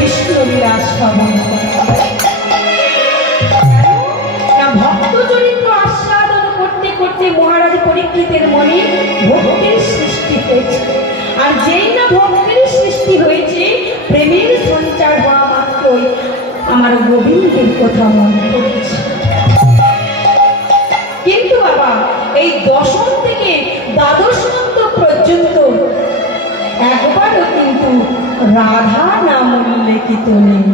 কৃষ্ণ লীলা শ্রবণ না ভক্ত আস্বাদন করতে করতে মহারাজ পরীক্ষিতের মনে ভক্তির সৃষ্টি হয়েছে আর যেই না ভক্তির সৃষ্টি হয়েছে প্রেমের সঞ্চার হওয়া মাত্রই আমার গোবিন্দের কথা মনে পড়েছে কিন্তু বাবা, এই দশম থেকে দ্বাদশ পর্যন্ত একবারও রাধা নাম উল্লেখিত নেই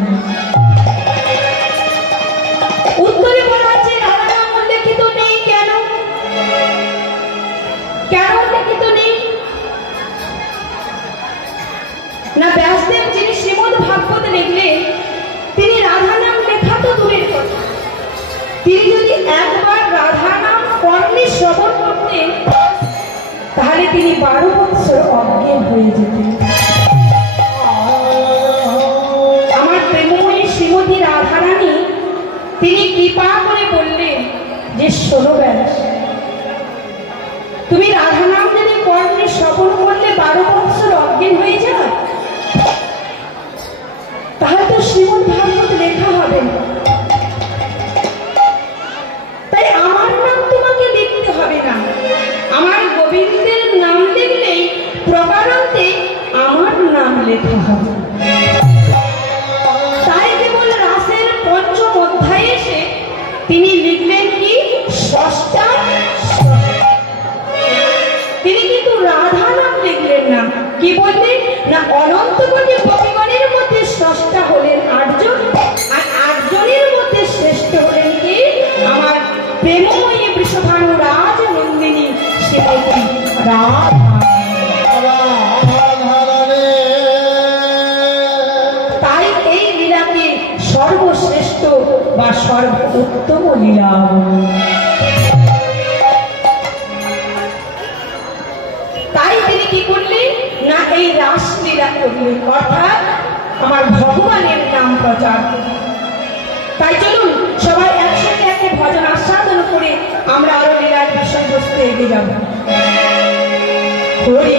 উত্তরে বলা রাধা নেই কেন? কেন নেই না ভাগবত লিখলেন, তিনি রাধা নাম লেখা তো তিনি যদি একবার রাধা নাম শ্রবণ করতেন, তাহলে তিনি বারো বৎসর অজ্ঞান হয়ে যেতেন। কৃপা করে বললে যে ষোলো ব্যাস তুমি রাধা নাম যদি কর্মে সফল করলে বারো বৎসর অজ্ঞান হয়ে যায়? তাহলে তো শ্রীমদ তিনি কিন্তু রাধা নাম দেখলেন না। কি বললেন না অনন্ত কোটি মধ্যে স্রষ্টা হলেন আটজন আর আটজনের মধ্যে শ্রেষ্ঠ হলেন কি? আমার প্রেমময়ী বৃষভানু রাজ নন্দিনী সে রাধা বা সর্ব উত্তম তাই তিনি কি করলেন না, এই করলেন অর্থাৎ আমার ভগবানের নাম প্রচার তাই চলুন, সবাই একসাথে একে ভজন আস্বাদন করে আমরা আরও লীলার বিষয়বস্তু এগিয়ে যাব। হরি